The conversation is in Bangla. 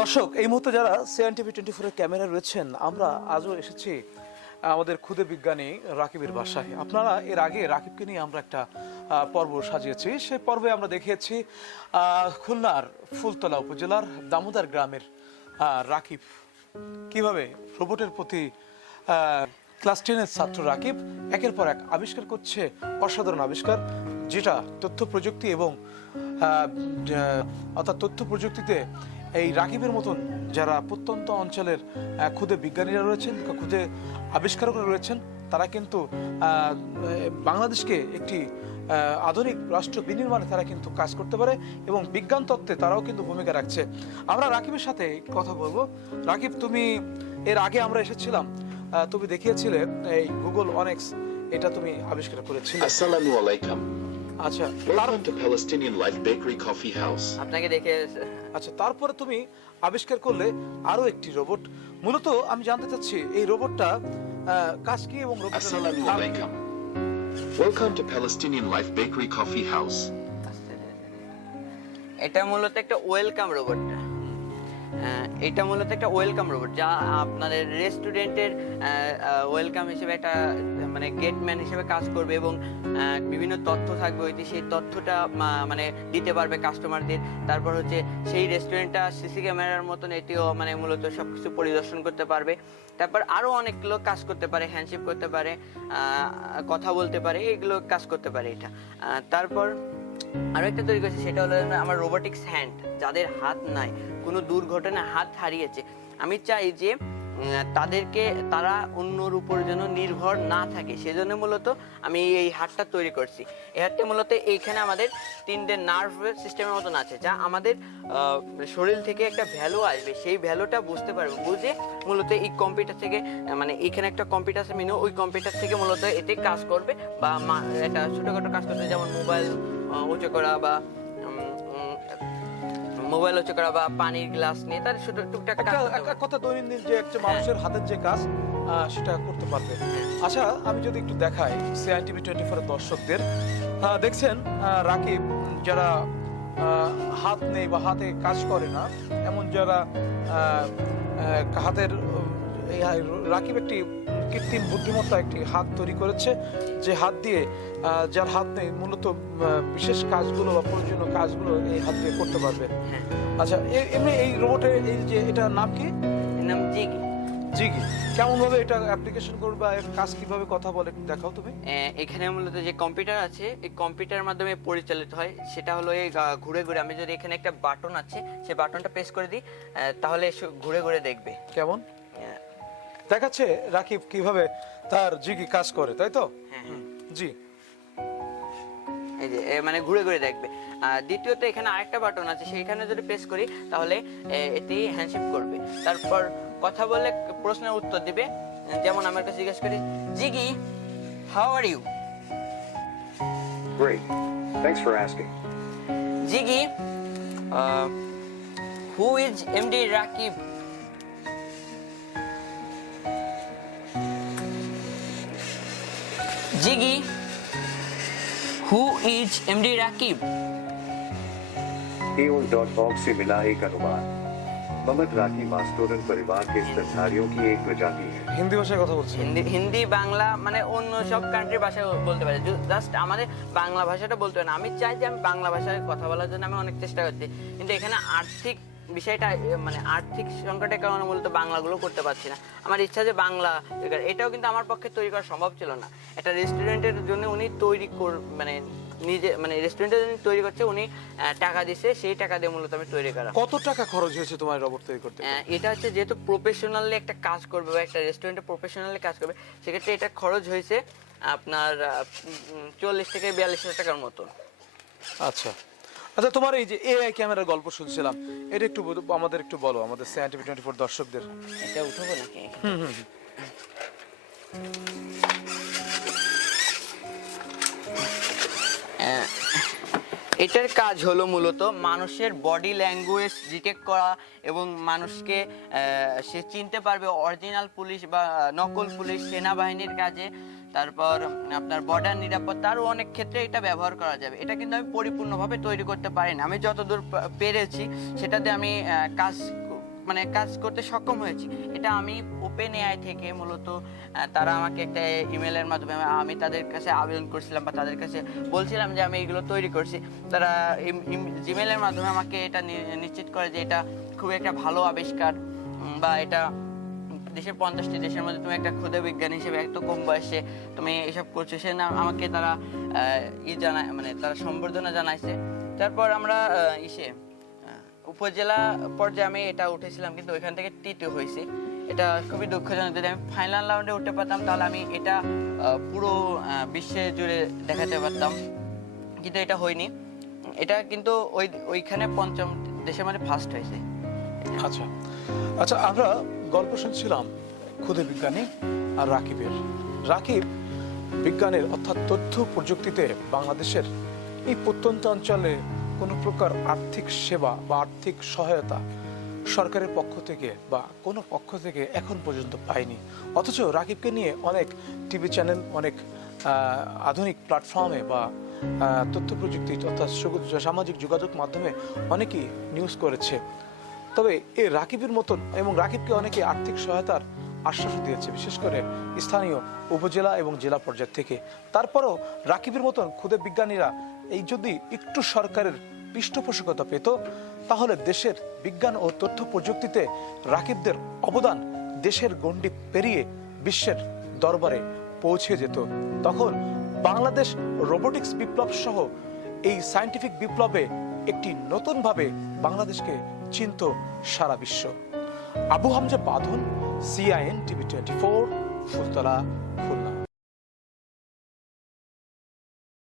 দর্শক, এই মুহূর্তে যারা সিএন টিভি টোয়েন্টি ফোরের ক্যামেরা রয়েছেন, আমরা আজও এসেছি আমাদের ক্ষুদে বিজ্ঞানী রাকিবের বাসায়। আপনারা এর আগে রাকিবকে নিয়ে আমরা একটা পর্ব সাজিয়েছি। সেই পর্বে আমরা দেখিয়েছি খুলনার ফুলতলা উপজেলার দামোদার গ্রামের রাকিব। কীভাবে রোবটের প্রতি ক্লাস টেনের ছাত্র রাকিব, একের পর এক আবিষ্কার করছে, অসাধারণ আবিষ্কার। যেটা তথ্য প্রযুক্তি এবং অর্থাৎ তথ্য প্রযুক্তিতে এই রাকিবের মতন যারা প্রত্যন্ত অঞ্চলের ক্ষুদে বিজ্ঞানীরা রয়েছেন ক্ষুদে আবিষ্কারকরা রয়েছেন, তারা কিন্তু বাংলাদেশকে একটি আধুনিক রাষ্ট্র বিনির্মাণে তারা কিন্তু কাজ করতে পারে এবং বিজ্ঞান তত্ত্বে তারাও কিন্তু ভূমিকা রাখছে। আমরা রাকিবের সাথে কথা বলব। রাকিব, তুমি এর আগে আমরা এসেছিলাম তুমি দেখিয়েছিলে এই গুগল অনেক্স, এটা তুমি আবিষ্কার করেছিলে। Assalamu alaikum. আচ্ছা Welcome to Palestinian Life Bakery Coffee House. আপনাকে দেখে আচ্ছা তারপরে তুমি আবিষ্কার করলে আরও একটি রোবট মূলত আমি জানতে চাচ্ছি এই রোবটটা কাজ কি এবং রোবটের Assalamu নাম কি? alaikum. Welcome to Palestinian Life Bakery Coffee House. এটা মূলত একটা ওয়েলকাম রোবট এটা মূলত একটা ওয়েলকাম রোবট যা আপনাদের রেস্টুরেন্টের ওয়েলকাম হিসেবে একটা মানে গেটম্যান হিসেবে কাজ করবে এবং বিভিন্ন তথ্য থাকবে ওইটি সেই তথ্যটা মানে দিতে পারবে কাস্টমারদের তারপর হচ্ছে সেই রেস্টুরেন্টটা সিসি ক্যামেরার মতন এটিও মানে মূলত সব কিছু পরিদর্শন করতে পারবে। তারপর আরও অনেক লোক কাজ করতে পারে হ্যান্ডশেক করতে পারে কথা বলতে পারে, এগুলো কাজ করতে পারে এটা। তারপর আরও একটা তৈরি করেছি, সেটা হলো আমার রোবোটিক্স হ্যান্ড যাদের হাত নাই, কোনো দুর্ঘটনায় হাত হারিয়েছে। আমি চাই যে তাদেরকে তারা অন্যর উপর যেন নির্ভর না থাকে। সেজন্য মূলত আমি এই হাতটা তৈরি করছি। এই হাতটা মূলত এইখানে আমাদের তিনটে নার্ভ সিস্টেমের মতন আছে, যা আমাদের শরীর থেকে একটা ভ্যালু আসবে। সেই ভ্যালুটা বুঝতে পারবে, বুঝে মূলত এই কম্পিউটার থেকে মানে এখানে একটা কম্পিউটার আছে মিনু ওই কম্পিউটার থেকে মূলত এতে কাজ করবে বা একটা ছোটখাটো কাজ করবে যেমন মোবাইল উঁচু করা বা মোবাইল হচ্ছে করা বা পানির গ্লাস নিয়ে তার ছোট টুকটাক একটা। কথা দৈনন্দিন যে একটা মানুষের হাতের যে কাজ সেটা করতে পারবে। আচ্ছা আমি যদি একটু দেখাই সিআই টিভি টোয়েন্টি ফোরের দর্শকদের। দেখছেন রাকিব যারা হাত নেই বা হাতে কাজ করে না এমন যারা হাতের এই রাকিব একটি কৃত্রিম বুদ্ধিমত্তা একটি হাত তৈরি করেছে যে হাত দিয়ে যার হাত নেই মূলত বিশেষ কাজগুলো বা প্রয়োজনীয় কাজগুলো এই হাত দিয়ে করতে পারবে। হ্যাঁ। আচ্ছা এমনি এই রোবটের এই যে এটার নাম কি? নাম জিগি। জিগি। কেমন ভাবে এটা অ্যাপ্লিকেশন করবে এর কাজ কীভাবে কথা বলে দেখাও তুমি। এখানে মূলত যে কম্পিউটার আছে এই কম্পিউটারের মাধ্যমে পরিচালিত হয়। সেটা হলো এই ঘুরে ঘুরে। আমি যদি এখানে একটা বাটন আছে সেই বাটনটা প্রেস করে দিই তাহলে ঘুরে ঘুরে দেখবে। কেমন? দেখাচ্ছে রাকিব কীভাবে তার জিগি কাজ করে তাই তো? হ্যাঁ হ্যাঁ। জি। এই যে মানে ঘুরে ঘুরে দেখবে। আর দ্বিতীয়ত এখানে আরেকটা বাটন আছে সেইখানে যদি প্রেস করি তাহলে এটি হ্যান্ডশেক করবে। তারপর কথা বললে প্রশ্নের উত্তর দিবে। যেমন আমার কাছে জিজ্ঞেস করি জিগি how are you Great. Thanks for asking. জিগি who is MD Rakib জিগি who is MD Rakib Aeon.org से मिला एक अनुमान ममत राखी मास्टोरन परिवार के स्तनधारियों की एक प्रजाति है হিন্দি ভাষায় কথা বলছে হিন্দি হিন্দি বাংলা মানে অন্য সব কান্ট্রির ভাষা বলতে পারে জাস্ট আমাদের বাংলা ভাষাটা বলতে পারে না আমি চাই যে আমি বাংলা ভাষায় কথা বলার জন্য আমি অনেক চেষ্টা করছি কিন্তু এখানে আর্থিক বিষয়টা মানে আর্থিক সংকটের কারণে মূলত বাংলাগুলো করতে পারছি না। আমার ইচ্ছা যে বাংলা এটাও কিন্তু আমার পক্ষে তৈরি করা সম্ভব ছিল না। একটা রেস্টুরেন্টের জন্য উনি তৈরি কর মানে নিজে মানে রেস্টুরেন্টের জন্য তৈরি করছে উনি টাকা দিছে সেই টাকা দিয়ে মূলত আমি তৈরি করা। কত টাকা খরচ হয়েছে তোমার রোবট তৈরি করতে? এটা হচ্ছে যেহেতু প্রফেশনালি একটা কাজ করবে বা একটা রেস্টুরেন্টে প্রফেশনালি কাজ করবে সেক্ষেত্রে এটা খরচ হয়েছে আপনার চল্লিশ থেকে বিয়াল্লিশ হাজার টাকার মতো। আচ্ছা। আচ্ছা তোমার এই যে এআই ক্যামেরার গল্প শুনছিলাম এটা একটু আমাদের একটু বলো আমাদের সায়েন্টিফিক টোয়েন্টি ফোর দর্শকদের। এটা উঠাবো নাকি? হুম হুম এটার কাজ হলো মূলত মানুষের বডি ল্যাঙ্গুয়েজ ডিটেক্ট করা এবং মানুষকে সে চিনতে পারবে অরিজিনাল পুলিশ বা নকল পুলিশ, সেনাবাহিনীর কাজে। তারপর আপনার বর্ডার নিরাপত্তা, আরও অনেক ক্ষেত্রে এটা ব্যবহার করা যাবে। এটা কিন্তু আমি পরিপূর্ণভাবে তৈরি করতে পারি না। আমি যতদূর পেরেছি, সেটাতে আমি কাজ মানে কাজ করতে সক্ষম হয়েছি। এটা আমি ওপেন এআই থেকে মূলত তারা আমাকে একটা ইমেলের মাধ্যমে আমি তাদের কাছে আবেদন করছিলাম বা তাদের কাছে বলছিলাম যে আমি এগুলো তৈরি করছি। তারা জিমেলের মাধ্যমে আমাকে এটা নিশ্চিত করে যে এটা খুব একটা ভালো আবিষ্কার বা এটা দেশের পঞ্চাশটি দেশের মধ্যে তুমি একটা ক্ষুদে বিজ্ঞান হিসেবে এত কম বয়সে তুমি এসব করছ, সে না আমাকে তারা ই জানায় মানে তারা সম্বর্ধনা জানাইছে। তারপর আমরা ইসে উপজেলা পর্যায়ে আমি এটা উঠেছিলাম, কিন্তু ওইখান থেকে তৃতীয় হয়েছে। এটা খুবই দুঃখজনক, যদি আমি ফাইনাল রাউন্ডে উঠতে পারতাম, তাহলে আমি এটা পুরো বিশ্বে জুড়ে দেখাতে পারতাম। কিন্তু এটা হয়নি। এটা কিন্তু ওই, ওইখানে পঞ্চম দেশে মানে ফার্স্ট হয়েছে। আচ্ছা। আচ্ছা আমরা গল্প শুনছিলাম ক্ষুদে বিজ্ঞানী আর রাকিবের। রাকিব বিজ্ঞানের অর্থাৎ তথ্য প্রযুক্তিতে বাংলাদেশের এই প্রত্যন্ত অঞ্চলে কোনো প্রকার আর্থিক সেবা বা আর্থিক সহায়তা সরকারের পক্ষ থেকে বা কোনো পক্ষ থেকে এখন পর্যন্ত পায়নি অথচ রাকিবকে নিয়ে অনেক টিভি চ্যানেল, অনেক আধুনিক প্ল্যাটফর্মে বা তথ্য প্রযুক্তি অর্থাৎ সামাজিক যোগাযোগ মাধ্যমে অনেকেই নিউজ করেছে। তবে এই রাকিবের মতন এবং রাকিবকে অনেকে আর্থিক সহায়তার আশ্বাস দিয়েছে, বিশেষ করে স্থানীয় উপজেলা এবং জেলা পর্যায় থেকে। তারপরও রাকিবের মতন ক্ষুদে বিজ্ঞানীরা এই যদি একটু সরকারের পৃষ্ঠপোষকতা পেত, তাহলে দেশের বিজ্ঞান ও তথ্য প্রযুক্তিতে রাকিবদের অবদান দেশের গণ্ডি পেরিয়ে বিশ্বের দরবারে পৌঁছে যেত। তখন বাংলাদেশ রোবোটিক্স বিপ্লব সহ এই সায়েন্টিফিক বিপ্লবে একটি নতুনভাবে বাংলাদেশকে চিনত সারা বিশ্ব। Abu Hamza Badhon CIN TV twenty four Phultala ফুল